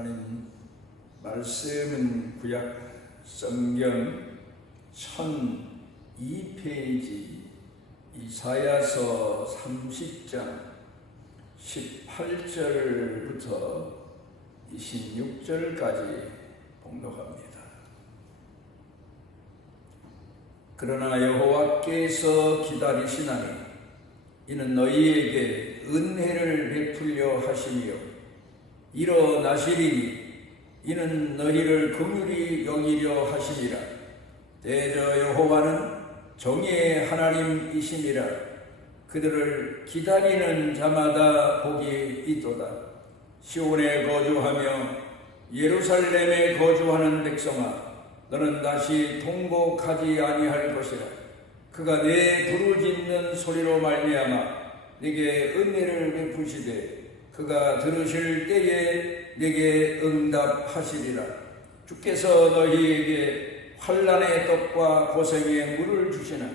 하나님 말씀은 구약 성경 1002페이지 이사야서 30장 18절부터 26절까지 봉독합니다. 그러나 여호와께서 기다리시나니 이는 너희에게 은혜를 베풀려 하시며 일어나시리니 이는 너희를 긍휼히 여기려 하시니라. 대저 여호와는 정의의 하나님이시니라. 그들을 기다리는 자마다 복이 있도다. 시온에 거주하며 예루살렘에 거주하는 백성아, 너는 다시 통곡하지 아니할 것이라. 그가 내 부르짖는 소리로 말미암아 네게 은혜를 베푸시되 그가 들으실 때에 네게 응답하시리라. 주께서 너희에게 환난의 떡과 고생의 물을 주시나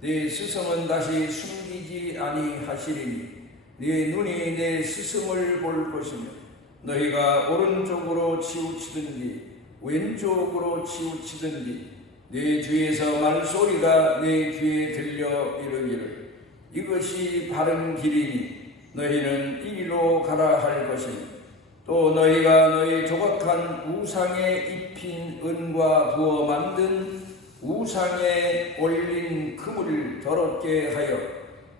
네 스승은 다시 숨기지 아니하시리니 네 눈이 내 스승을 볼 것이며 너희가 오른쪽으로 치우치든지 왼쪽으로 치우치든지 네 뒤에서 말소리가 네 귀에 들려 이르기를 이것이 바른 길이니 너희는 이 길로 가라 할 것이니 또 너희가 너희 조각한 우상에 입힌 은과 부어 만든 우상에 올린 금을 더럽게 하여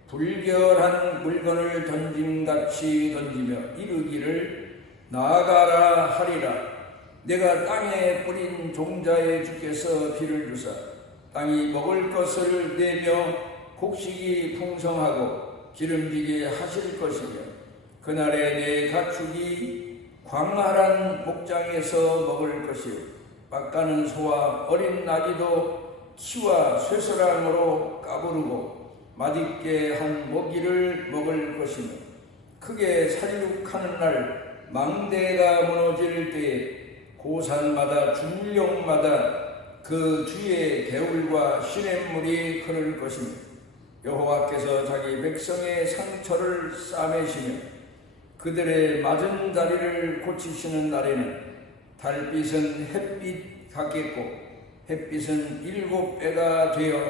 불결한 물건을 던짐같이 던지며 이르기를 나아가라 하리라. 내가 땅에 뿌린 종자의 주께서 비를 주사 땅이 먹을 것을 내며 곡식이 풍성하고 기름지게 하실 것이며 그날에 내 가축이 광활한 목장에서 먹을 것이요 빡가는 소와 어린 나귀도 키와 쇠사랑으로 까부르고 맛있게 한 먹이를 먹을 것이며 크게 살육하는 날 망대가 무너질 때에 고산마다 중령마다 그 뒤에 개울과 시냇물이 흐를 것이며 여호와께서 자기 백성의 상처를 싸매시며 그들의 맞은 다리를 고치시는 날에는 달빛은 햇빛 같겠고 햇빛은 7배가 되어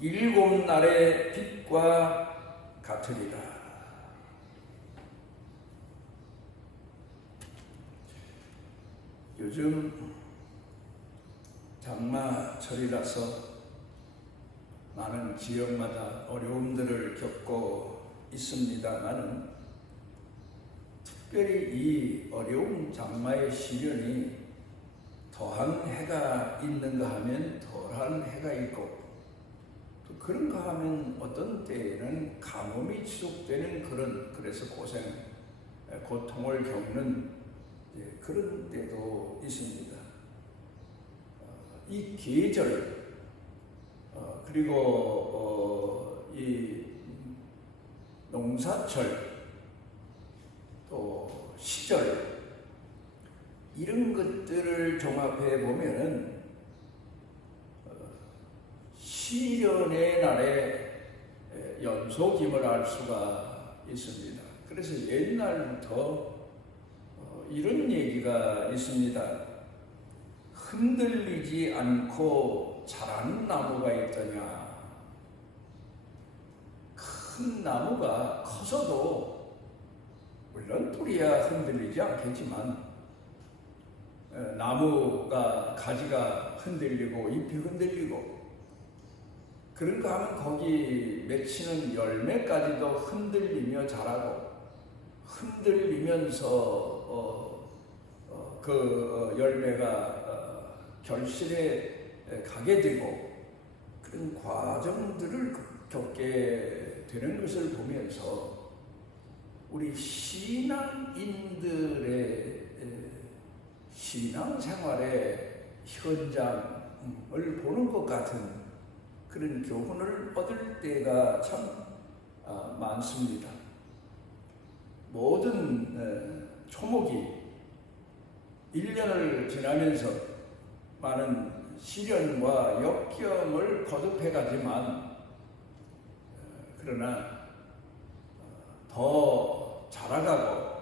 7날의 빛과 같으리라. 요즘 장마철이라서 많은 지역마다 어려움들을 겪고 있습니다만 특별히 이 어려운 장마의 시련이 더한 해가 있는가 하면 덜한 해가 있고 또 그런가 하면 어떤 때에는 가뭄이 지속되는 그래서 고통을 겪는 그런 때도 있습니다. 이 계절 그리고 이 농사철 또 시절 이런 것들을 종합해 보면은 시련의 날에 연속임을 알 수가 있습니다. 그래서 옛날부터 이런 얘기가 있습니다. 흔들리지 않고 자라는 나무가 있더냐. 큰 나무가 커서도 물론 뿌리야 흔들리지 않겠지만 나무가 가지가 흔들리고 잎이 흔들리고 그런가 하면 거기 맺히는 열매까지도 흔들리며 자라고 흔들리면서 그 열매가 결실에 가게 되고 그런 과정들을 겪게 되는 것을 보면서 우리 신앙인들의 신앙생활의 현장을 보는 것 같은 그런 교훈을 얻을 때가 참 많습니다. 모든 초목이 1년을 지나면서 많은 시련과 역경을 거듭해 가지만 그러나 더 자라가고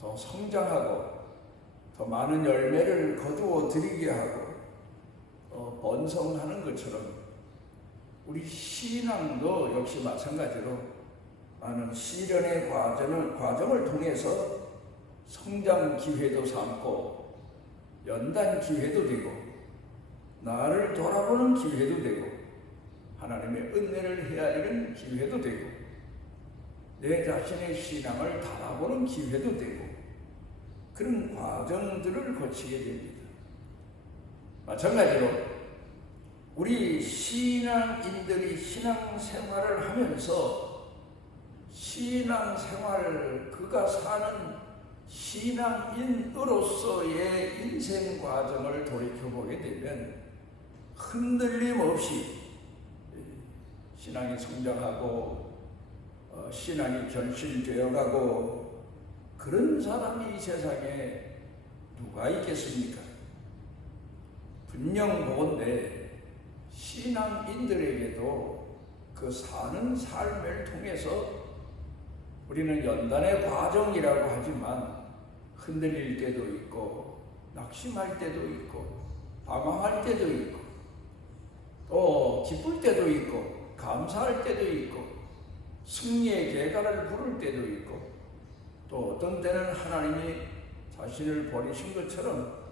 더 성장하고 더 많은 열매를 거두어 드리게 하고 번성하는 것처럼 우리 신앙도 역시 마찬가지로 많은 시련의 과정을 통해서 성장 기회도 삼고 연단 기회도 되고 나를 돌아보는 기회도 되고 하나님의 은혜를 헤아리는 기회도 되고 내 자신의 신앙을 달아보는 기회도 되고 그런 과정들을 거치게 됩니다. 마찬가지로 우리 신앙인들이 신앙생활을 하면서 신앙생활을 그가 사는 신앙인으로서의 인생 과정을 돌이켜보게 되면 흔들림 없이 신앙이 성장하고 신앙이 결실되어가고 그런 사람이 이 세상에 누가 있겠습니까? 분명 보건대 신앙인들에게도 그 사는 삶을 통해서 우리는 연단의 과정이라고 하지만 흔들릴 때도 있고 낙심할 때도 있고 방황할 때도 있고 또 기쁠 때도 있고 감사할 때도 있고 승리의 계가를 부를 때도 있고 또 어떤 때는 하나님이 자신을 버리신 것처럼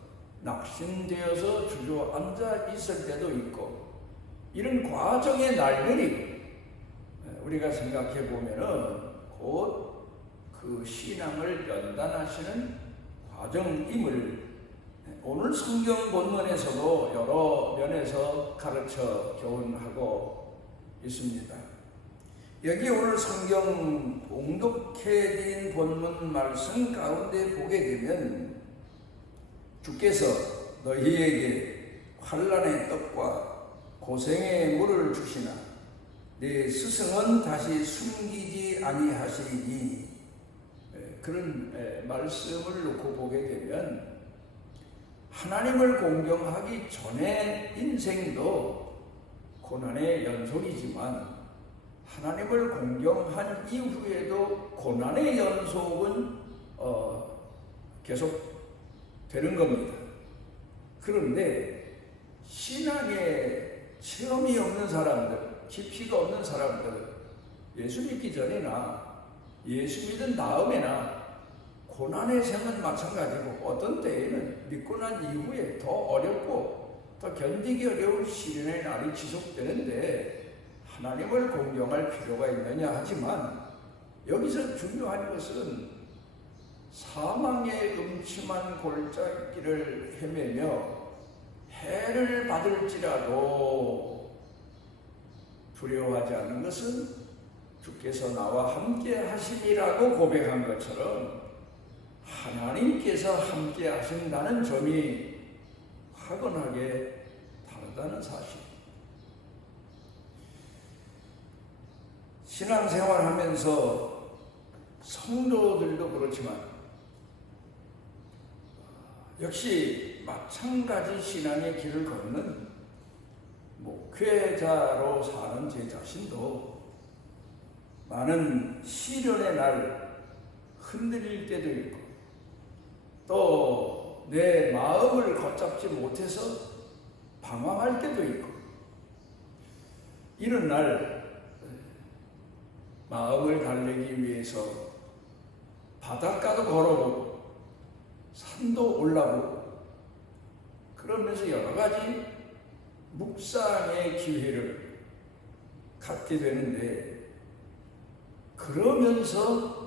낙심되어서 주저앉아 있을 때도 있고 이런 과정의 날들이 우리가 생각해 보면은 곧 그 신앙을 연단하시는 과정임을 오늘 성경 본문에서도 여러 면에서 가르쳐 교훈하고 있습니다. 여기 오늘 성경 봉독해 드린 본문 말씀 가운데 보게 되면 주께서 너희에게 환난의 떡과 고생의 물을 주시나 내 스승은 다시 숨기지 아니하시리니 그런 말씀을 놓고 보게 되면 하나님을 공경하기 전의 인생도 고난의 연속이지만 하나님을 공경한 이후에도 고난의 연속은 계속 되는 겁니다. 그런데 신앙에 체험이 없는 사람들, 깊이가 없는 사람들, 예수 믿기 전이나 예수 믿은 다음에나 고난의 생은 마찬가지고 어떤 때에는 믿고 난 이후에 더 어렵고 더 견디기 어려운 시련의 날이 지속되는데 하나님을 공경할 필요가 있느냐 하지만 여기서 중요한 것은 사망의 음침한 골짜기를 헤매며 해를 받을지라도 두려워하지 않는 것은 주께서 나와 함께 하심이라고 고백한 것처럼 하나님께서 함께 하신다는 점이 확연하게 다르다는 사실. 신앙생활 하면서 성도들도 그렇지만 역시 마찬가지 신앙의 길을 걷는 목회자로 사는 제 자신도 많은 시련의 날 흔들릴 때도 있고 또 내 마음을 걷잡지 못해서 방황할 때도 있고 이런 날 마음을 달래기 위해서 바닷가도 걸어보고 산도 올라보고 그러면서 여러 가지 묵상의 기회를 갖게 되는데 그러면서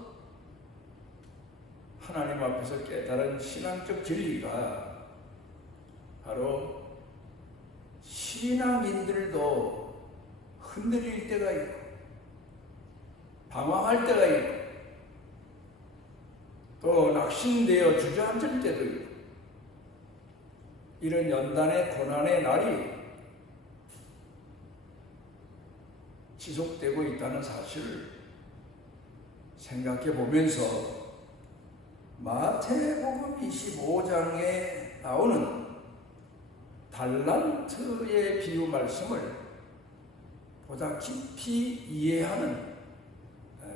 하나님 앞에서 깨달은 신앙적 진리가 바로 신앙인들도 흔들릴 때가 있고 방황할 때가 있고 또 낙심되어 주저앉을 때도 있고 이런 연단의 고난의 날이 지속되고 있다는 사실을 생각해 보면서 마태복음 25장에 나오는 달란트의 비유 말씀을 보다 깊이 이해하는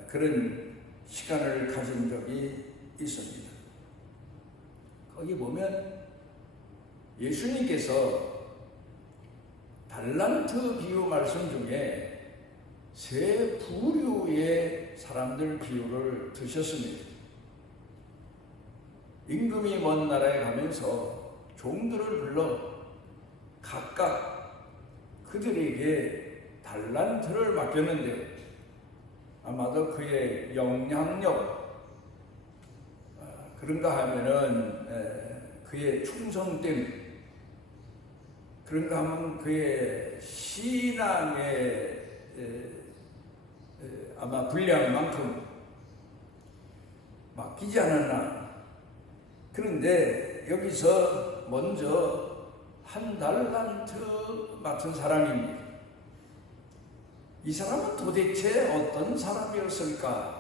그런 시간을 가진 적이 있습니다. 거기 보면 예수님께서 달란트 비유 말씀 중에 세 부류의 사람들 비유를 드셨습니다. 임금이 먼 나라에 가면서 종들을 불러 각각 그들에게 달란트를 맡겼는데 아마도 그의 영향력 그런가 하면은 그의 충성됨 그런가 하면 그의 신앙의 아마 분량만큼 맡기지 않았나. 그런데 여기서 먼저 한 달란트 맡은 사람입니다. 이 사람은 도대체 어떤 사람이었을까?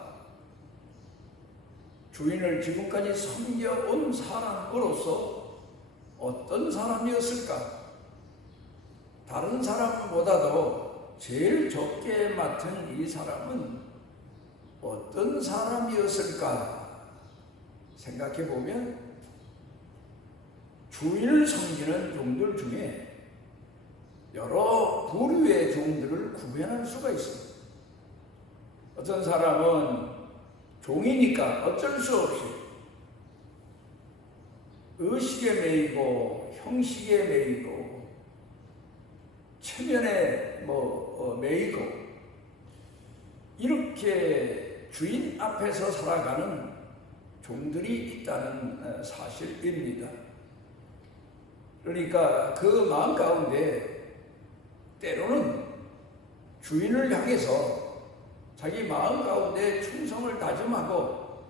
주인을 지금까지 섬겨온 사람으로서 어떤 사람이었을까? 다른 사람보다도 제일 적게 맡은 이 사람은 어떤 사람이었을까? 생각해 보면 주인을 섬기는 종들 중에 여러 부류의 종들을 구별할 수가 있습니다. 어떤 사람은 종이니까 어쩔 수 없이 의식에 매이고 형식에 매이고 체면에 매이고 이렇게 주인 앞에서 살아가는 종들이 있다는 사실입니다. 그러니까 그 마음 가운데 때로는 주인을 향해서 자기 마음 가운데 충성을 다짐하고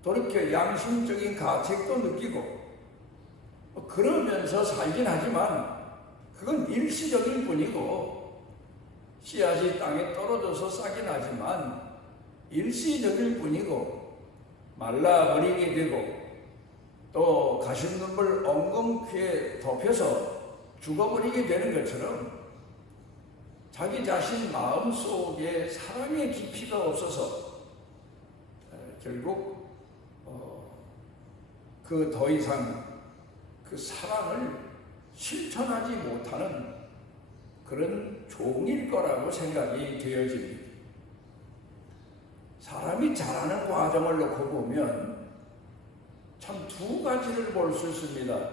돌이켜 양심적인 가책도 느끼고 그러면서 살긴 하지만 그건 일시적일 뿐이고 씨앗이 땅에 떨어져서 싹이 나지만 일시적일 뿐이고 말라버리게 되고 또 가시눈물 엉겅퀴에 덮여서 죽어버리게 되는 것처럼 자기 자신 마음속에 사랑의 깊이가 없어서 결국 그 더 이상 그 사랑을 실천하지 못하는 그런 종일 거라고 생각이 되어집니다. 사람이 자라는 과정을 놓고 보면 참 두 가지를 볼 수 있습니다.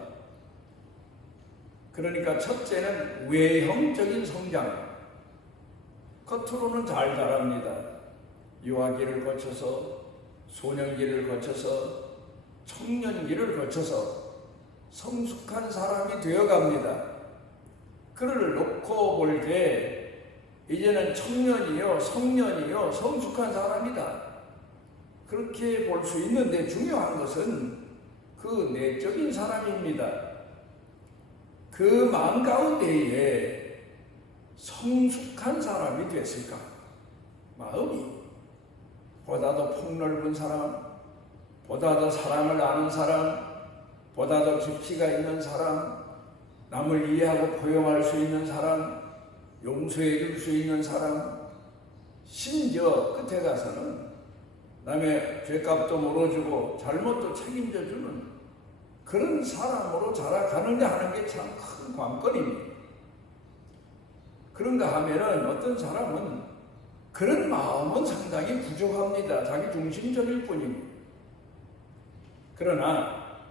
그러니까 첫째는 외형적인 성장. 겉으로는 잘 자랍니다. 유아기를 거쳐서 소년기를 거쳐서 청년기를 거쳐서 성숙한 사람이 되어갑니다. 그를 놓고 볼 때 이제는 청년이요 성년이요 성숙한 사람이다. 그렇게 볼 수 있는데 중요한 것은 그 내적인 사람입니다. 그 마음 가운데에 성숙한 사람이 됐을까? 마음이 보다 더 폭넓은 사람, 보다 더 사랑을 아는 사람, 보다 더 깊이가 있는 사람, 남을 이해하고 포용할 수 있는 사람, 용서해 줄 수 있는 사람, 심지어 끝에 가서는 남의 죄값도 물어주고 잘못도 책임져 주는 그런 사람으로 자라가느냐 하는 게 참 큰 관건입니다. 그런가 하면은 어떤 사람은 그런 마음은 상당히 부족합니다. 자기 중심적일 뿐입니다. 그러나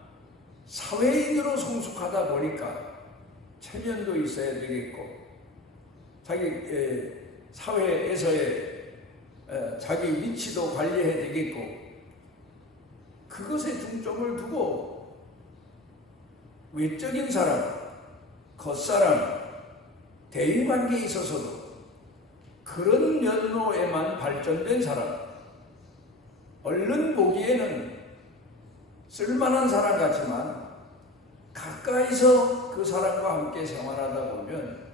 사회인으로 성숙하다 보니까 체면도 있어야 되겠고 자기 사회에서의 자기 위치도 관리해야 되겠고 그것에 중점을 두고 외적인 사람, 겉사람, 대인관계에 있어서도 그런 면모에만 발전된 사람, 얼른 보기에는 쓸만한 사람 같지만 가까이서 그 사람과 함께 생활하다 보면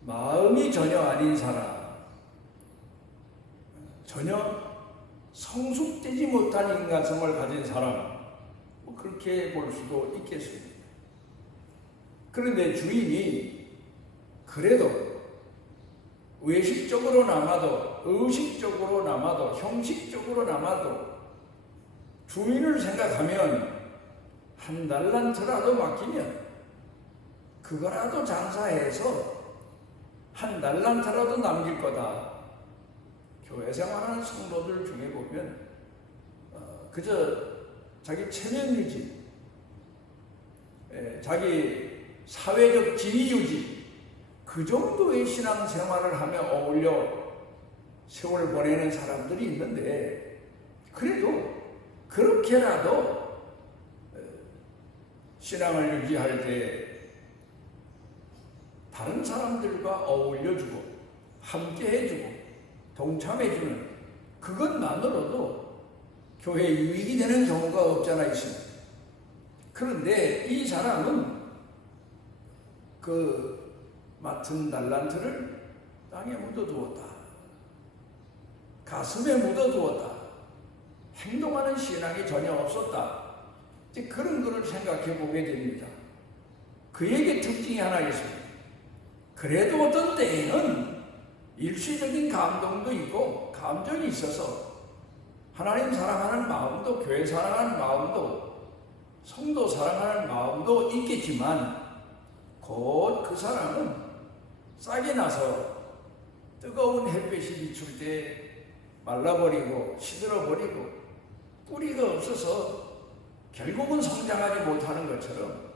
마음이 전혀 아닌 사람, 전혀 성숙되지 못한 인간성을 가진 사람, 그렇게 볼 수도 있겠습니다. 그런데 주인이 그래도 외식적으로나마도 의식적으로나마도 형식적으로나마도 주인을 생각하면 한 달란트라도 맡기면 그거라도 장사해서 한 달란트라도 남길 거다. 교회 생활하는 성도들 중에 보면 그저 자기 체면 유지, 자기 사회적 지위 유지, 그 정도의 신앙 생활을 하며 어울려 세월 보내는 사람들이 있는데, 그래도 그렇게라도 신앙을 유지할 때 다른 사람들과 어울려주고 함께 해주고 동참해주는 그것만으로도 교회에 유익이 되는 경우가 없잖아 있습니다. 그런데 이 사람은 그 맡은 달란트를 땅에 묻어두었다. 가슴에 묻어두었다. 행동하는 신앙이 전혀 없었다. 이제 그런 것을 생각해 보게 됩니다. 그에게 특징이 하나 있습니다. 그래도 어떤 때에는 일시적인 감동도 있고 감정이 있어서 하나님 사랑하는 마음도, 교회 사랑하는 마음도, 성도 사랑하는 마음도 있겠지만 곧 그 사람은 싹이 나서 뜨거운 햇빛이 비출 때 말라버리고 시들어버리고 뿌리가 없어서 결국은 성장하지 못하는 것처럼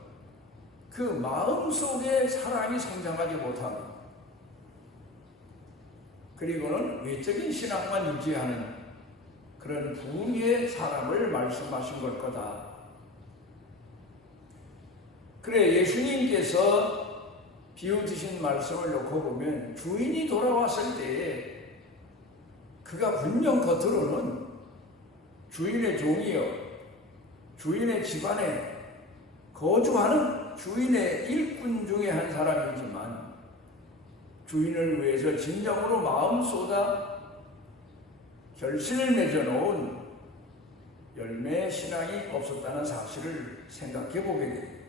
그 마음 속에 사랑이 성장하지 못합니다. 그리고는 외적인 신앙만 유지하는 그런 부류의 사람을 말씀하신 걸 거다. 그래, 예수님께서 비유드신 말씀을 놓고 보면 주인이 돌아왔을 때에 그가 분명 겉으로는 주인의 종이요, 주인의 집안에 거주하는 주인의 일꾼 중에 한 사람이지만 주인을 위해서 진정으로 마음 쏟아 결실을 맺어놓은 열매의 신앙이 없었다는 사실을 생각해 보게 됩니다.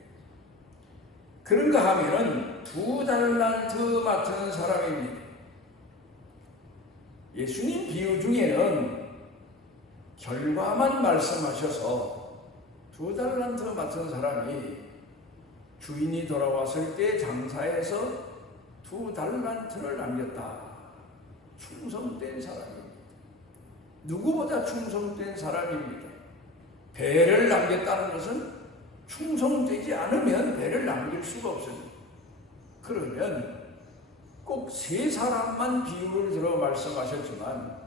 그런가 하면은 2달란트 맡은 사람입니다. 예수님 비유 중에는 결과만 말씀하셔서 2달란트 맡은 사람이 주인이 돌아왔을 때 장사해서 2달란트를 남겼다. 충성된 사람입니다. 누구보다 충성된 사람입니다. 배를 남겼다는 것은 충성되지 않으면 배를 남길 수가 없습니다. 그러면 꼭 3사람만 비유를 들어 말씀하셨지만,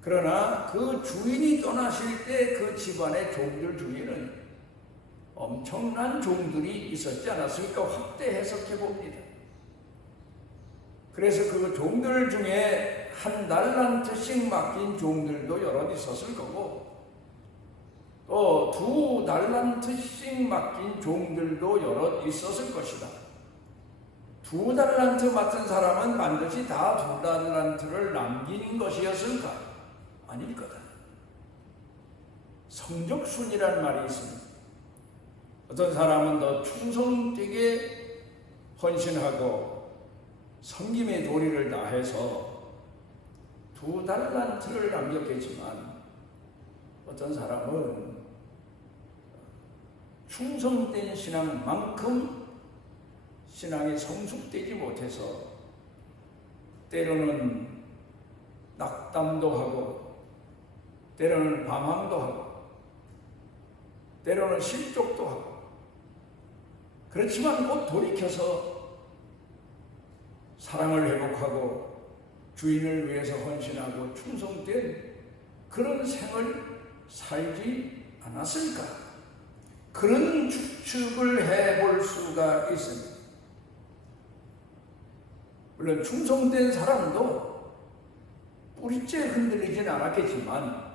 그러나 그 주인이 떠나실 때 그 집안의 종들 중에는 엄청난 종들이 있었지 않았습니까? 확대 해석해 봅니다. 그래서 그 종들 중에 1달란트씩 맡긴 종들도 여럿 있었을 거고, 또 2달란트씩 맡긴 종들도 여럿 있었을 것이다. 2달란트 맡은 사람은 반드시 다 2달란트를 남긴 것이었을까? 아닐 거다. 성적순이라는 말이 있습니다. 어떤 사람은 더 충성되게 헌신하고 섬김의 도리를 다해서 2달란트를 남겼겠지만, 어떤 사람은 충성된 신앙만큼 신앙이 성숙되지 못해서 때로는 낙담도 하고, 때로는 방황도 하고, 때로는 실족도 하고, 그렇지만 곧 돌이켜서 사랑을 회복하고 주인을 위해서 헌신하고 충성된 그런 생을 살지 않았을까? 그런 추측을 해볼 수가 있습니다. 물론 충성된 사람도 뿌리째 흔들리진 않았겠지만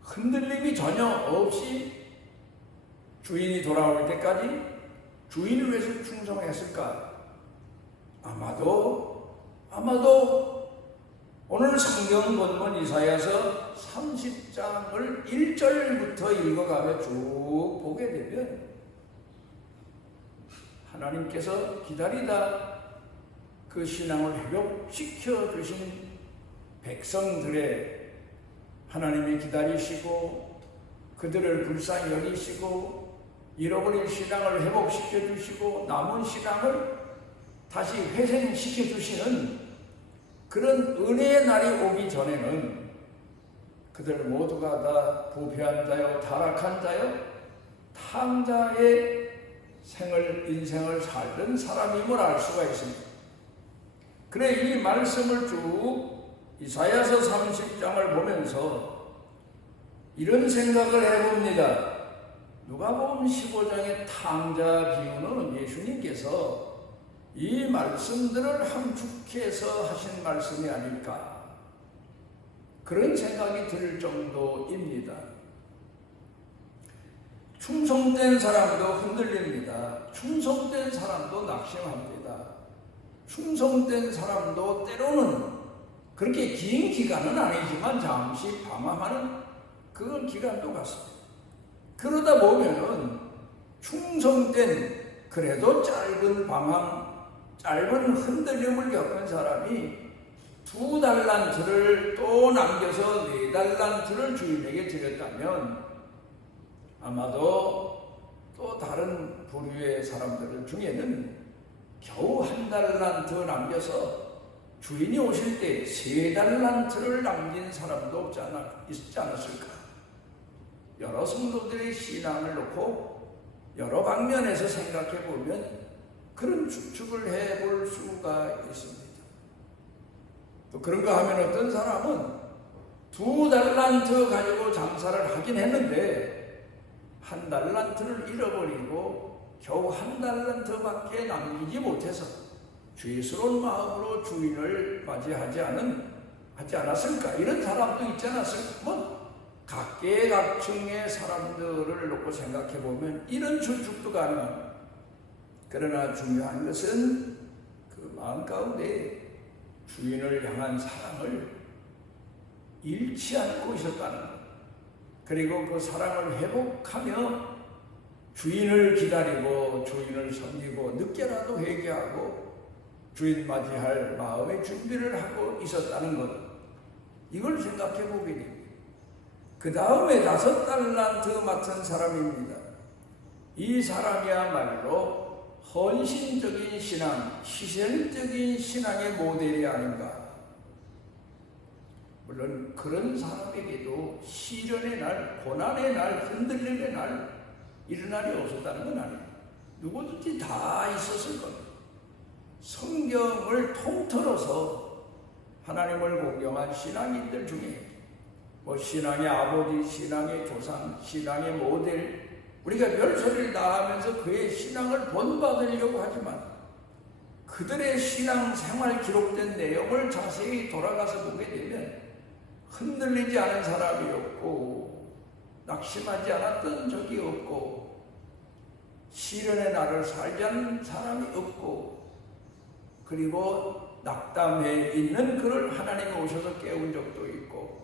흔들림이 전혀 없이 주인이 돌아올 때까지 주인을 위해서 충성했을까? 아마도 오늘 성경 본문 이사야서 30장을 1절부터 읽어가며 쭉 보게 되면 하나님께서 기다리다 그 신앙을 회복시켜 주신 백성들의 하나님이 기다리시고 그들을 불쌍히 여기시고 잃어버린 신앙을 회복시켜 주시고 남은 신앙을 다시 회생시켜 주시는 그런 은혜의 날이 오기 전에는 그들 모두가 다 부패한 자요, 타락한 자요, 탕자의 인생을 살던 사람임을 알 수가 있습니다. 그래 이 말씀을 쭉 이사야서 30장을 보면서 이런 생각을 해봅니다. 누가복음 15장의 탕자 비유는 예수님께서 이 말씀들을 함축해서 하신 말씀이 아닐까, 그런 생각이 들 정도입니다. 충성된 사람도 흔들립니다. 충성된 사람도 낙심합니다. 충성된 사람도 때로는 그렇게 긴 기간은 아니지만 잠시 방황하는 그런 기간도 같습니다. 그러다 보면은 충성된 그래도 짧은 방황, 짧은 흔들림을 겪은 사람이 2달란트를 또 남겨서 4달란트를 주인에게 드렸다면 아마도 또 다른 부류의 사람들 중에는 겨우 1달란트 남겨서 주인이 오실 때 3달란트를 남긴 사람도 있지 않았을까. 여러 성도들의 신앙을 놓고 여러 방면에서 생각해 보면 그런 추측을 해볼 수가 있습니다. 또 그런가 하면 어떤 사람은 2달란트 가지고 장사를 하긴 했는데 1달란트를 잃어버리고 겨우 1달란트밖에 남기지 못해서 죄스러운 마음으로 주인을 맞이하지 않았을까. 이런 사람도 있지 않았을까. 뭐 각계각층의 사람들을 놓고 생각해 보면 이런 추측도 가능합니다. 그러나 중요한 것은 그 마음 가운데 주인을 향한 사랑을 잃지 않고 있었다는 것, 그리고 그 사랑을 회복하며 주인을 기다리고 주인을 섬기고 늦게라도 회개하고 주인 맞이할 마음의 준비를 하고 있었다는 것, 이걸 생각해 보게 됩니다. 그 다음에 5달란트 맡은 사람입니다. 이 사람이야말로 헌신적인 신앙, 희생적인 신앙의 모델이 아닌가. 물론 그런 사람에게도 시련의 날, 고난의 날, 흔들림의 날, 이런 날이 없었다는 건 아니에요. 누구든지 다 있었을 겁니다. 성경을 통틀어서 하나님을 공경한 신앙인들 중에 뭐 신앙의 아버지, 신앙의 조상, 신앙의 모델, 우리가 별소리를 다 하면서 그의 신앙을 본받으려고 하지만 그들의 신앙 생활 기록된 내용을 자세히 돌아가서 보게 되면 흔들리지 않은 사람이 없고 낙심하지 않았던 적이 없고 시련의 날을 살지 않은 사람이 없고, 그리고 낙담해 있는 그를 하나님이 오셔서 깨운 적도 있고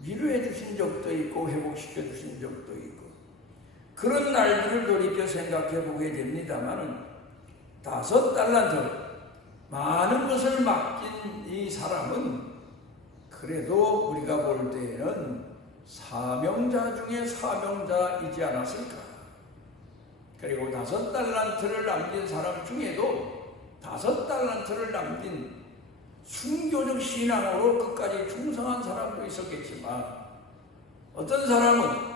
위로해 주신 적도 있고 회복시켜 주신 적도 있고, 그런 날들을 돌이켜 생각해 보게 됩니다만은 5달란트 많은 것을 맡긴 이 사람은 그래도 우리가 볼 때에는 사명자 중에 사명자이지 않았을까. 그리고 5달란트를 남긴 사람 중에도 5달란트를 남긴 순교적 신앙으로 끝까지 충성한 사람도 있었겠지만, 어떤 사람은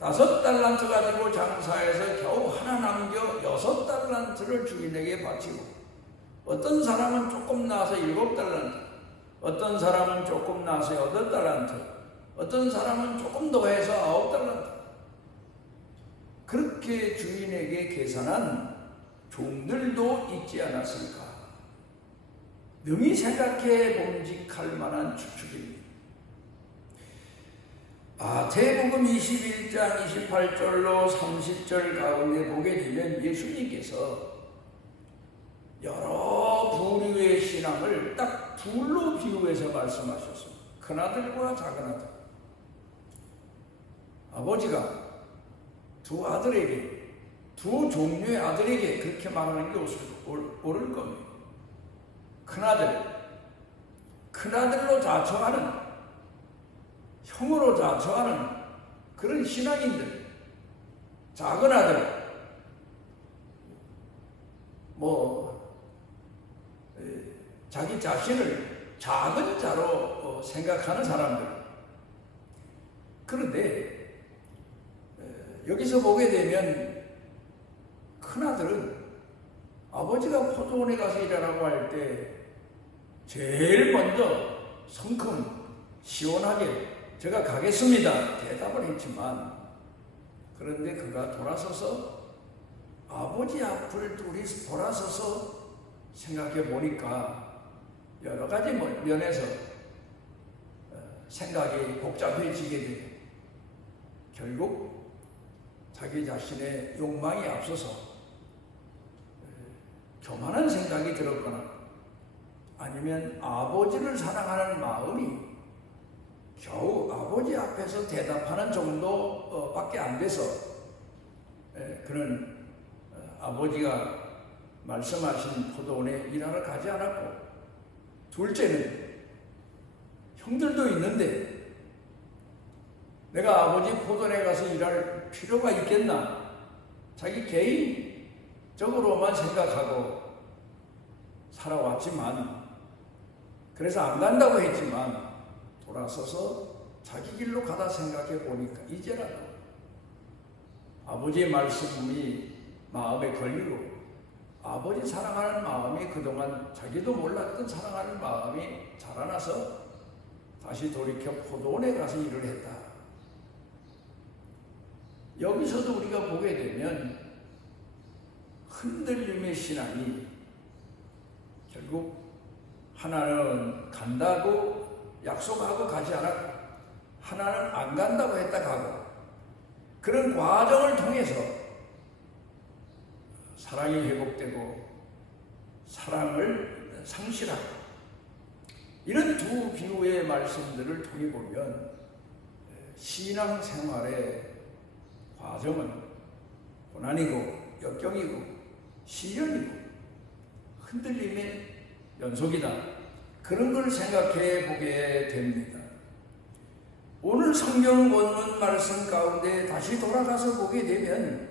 5달란트 가지고 장사해서 겨우 하나 남겨 6달란트를 주인에게 바치고, 어떤 사람은 조금 나와서 7달란트, 어떤 사람은 조금 나와서 8달란트, 어떤 사람은 조금 더 해서 9달란트, 그렇게 주인에게 계산한 종들도 있지 않았을까. 능히 생각해 봄직할 만한 추측입니다. 마태복음 21장 28절로 30절 가운데 보게 되면 예수님께서 여러 부류의 신앙을 딱 둘로 비유해서 말씀하셨습니다. 큰아들과 작은아들. 아버지가 두 아들에게, 두 종류의 아들에게 그렇게 말하는 게 옳을 겁니다. 큰아들로 자처하는, 형으로 자처하는 그런 신앙인들, 작은 아들, 자기 자신을 작은 자로 생각하는 사람들. 그런데 여기서 보게 되면 큰아들은 아버지가 포도원에 가서 일하라고 할 때 제일 먼저 성큼 시원하게 제가 가겠습니다 대답을 했지만, 그런데 그가 돌아서서 아버지 앞을 둘이 돌아서서 생각해 보니까 여러 가지 면에서 생각이 복잡해지게 돼요. 결국 자기 자신의 욕망이 앞서서 교만한 생각이 들었거나 아니면 아버지를 사랑하는 마음이 겨우 아버지 앞에서 대답하는 정도밖에 안 돼서 그는 아버지가 말씀하신 포도원에 일하러 가지 않았고, 둘째는 형들도 있는데 내가 아버지 포도원에 가서 일할 필요가 있겠나, 자기 개인적으로만 생각하고 살아왔지만, 그래서 안 간다고 했지만 돌아서서 자기 길로 가다 생각해 보니까 이제라도 아버지의 말씀이 마음에 걸리고 아버지 사랑하는 마음이 그동안 자기도 몰랐던 사랑하는 마음이 자라나서 다시 돌이켜 포도원에 가서 일을 했다. 여기서도 우리가 보게 되면 흔들림의 신앙이 결국 하나는 간다고 약속하고 가지 않았고 하나는 안 간다고 했다 가고, 그런 과정을 통해서 사랑이 회복되고 사랑을 상실하고, 이런 두 비유의 말씀들을 통해 보면 신앙생활의 과정은 고난이고 역경이고 시련이고 흔들림의 연속이다, 그런 걸 생각해 보게 됩니다. 오늘 성경 본문 말씀 가운데 다시 돌아가서 보게 되면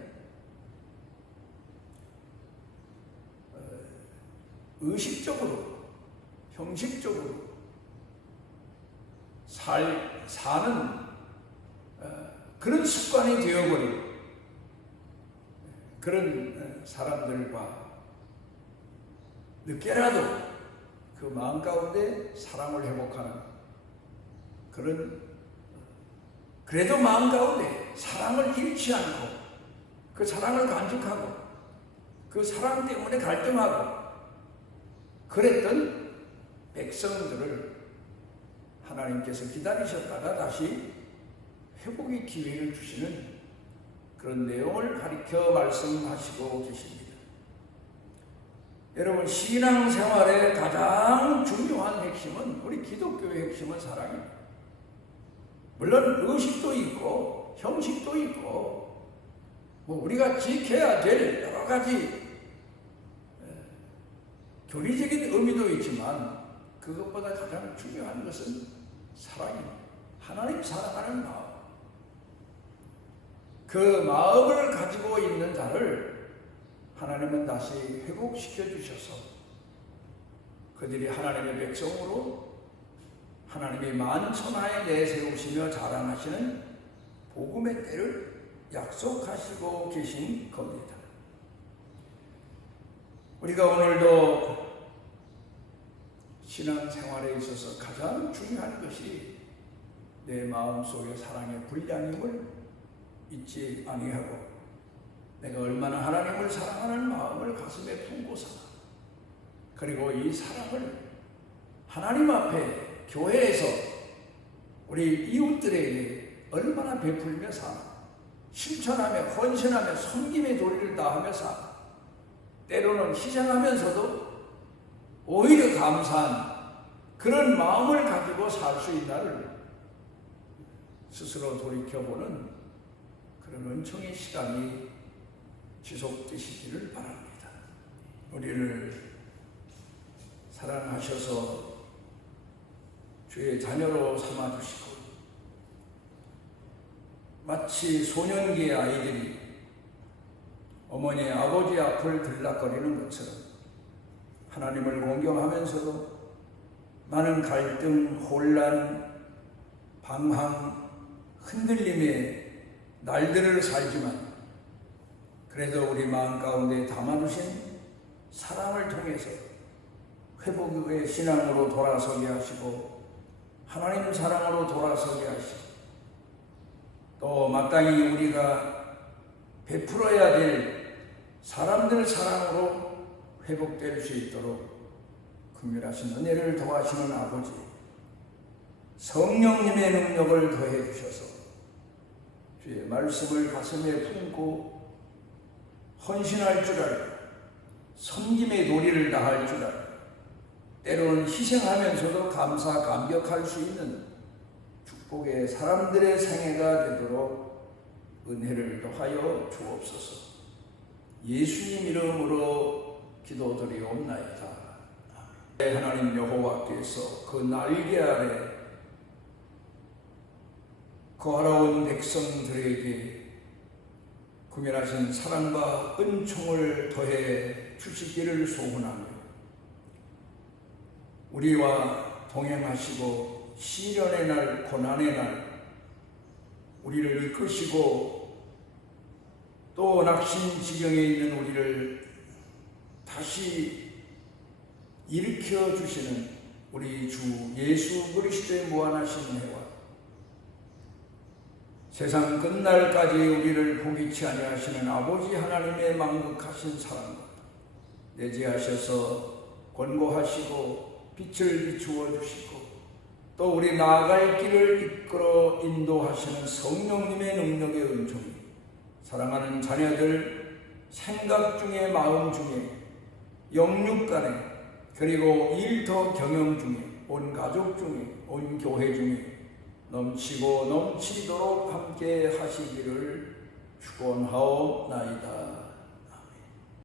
의식적으로 형식적으로 사는 그런 습관이 되어버린 그런 사람들과 늦게라도 그 마음 가운데 사랑을 회복하는 그런, 그래도 마음 가운데 사랑을 잃지 않고 그 사랑을 간직하고 그 사랑 때문에 갈등하고 그랬던 백성들을 하나님께서 기다리셨다가 다시 회복의 기회를 주시는 그런 내용을 가리켜 말씀하시고 계십니다. 여러분, 신앙생활의 가장 중요한 핵심은, 우리 기독교의 핵심은 사랑입니다. 물론 의식도 있고 형식도 있고 우리가 지켜야 될 여러 가지 교리적인 의미도 있지만 그것보다 가장 중요한 것은 사랑입니다. 하나님 사랑하는 마음. 그 마음을 가지고 있는 자를 하나님은 다시 회복시켜 주셔서 그들이 하나님의 백성으로 하나님의 만천하에 내세우시며 자랑하시는 복음의 때를 약속하시고 계신 겁니다. 우리가 오늘도 신앙생활에 있어서 가장 중요한 것이 내 마음속에 사랑의 분량임을 잊지 아니하고, 내가 얼마나 하나님을 사랑하는 마음을 가슴에 품고 살아, 그리고 이 사랑을 하나님 앞에 교회에서 우리 이웃들에게 얼마나 베풀며 살아, 실천하며 헌신하며 섬김의 도리를 다하며 살아, 때로는 희생하면서도 오히려 감사한 그런 마음을 가지고 살 수 있나를 스스로 돌이켜보는 그런 은총의 시간이 지속되시기를 바랍니다. 우리를 사랑하셔서 주의 자녀로 삼아주시고, 마치 소년기의 아이들이 어머니 아버지 앞을 들락거리는 것처럼 하나님을 공경하면서도 많은 갈등, 혼란, 방황, 흔들림의 날들을 살지만 그래도 우리 마음 가운데 담아두신 사랑을 통해서 회복의 신앙으로 돌아서게 하시고 하나님 사랑으로 돌아서게 하시고 또 마땅히 우리가 베풀어야 될 사람들 사랑으로 회복될 수 있도록 긍휼하신 은혜를 더하시는 아버지, 성령님의 능력을 더해 주셔서 주의 말씀을 가슴에 품고 헌신할 줄 알고 섬김의 도리를 다할 줄 알고 때로는 희생하면서도 감사 감격할 수 있는 축복의 사람들의 생애가 되도록 은혜를 더하여 주옵소서. 예수님 이름으로 기도드리옵나이다. 하나님 여호와께서 그 날개 아래 거하라온 백성들에게 긍휼하신 사랑과 은총을 더해 주시기를 소원하며 우리와 동행하시고 시련의 날, 고난의 날 우리를 이끄시고 또 낙심지경에 있는 우리를 다시 일으켜 주시는 우리 주 예수 그리스도의 무한하신 은혜와 세상 끝날까지 우리를 포기치 아니하시는 아버지 하나님의 만극하신 사랑과 내재하셔서 권고하시고 빛을 비추어 주시고 또 우리 나아갈 길을 이끌어 인도하시는 성령님의 능력의 은총이 사랑하는 자녀들 생각 중에 마음 중에 영육 간에 그리고 일터 경영 중에 온 가족 중에 온 교회 중에 넘치고 넘치도록 함께 하시기를 축원하옵나이다.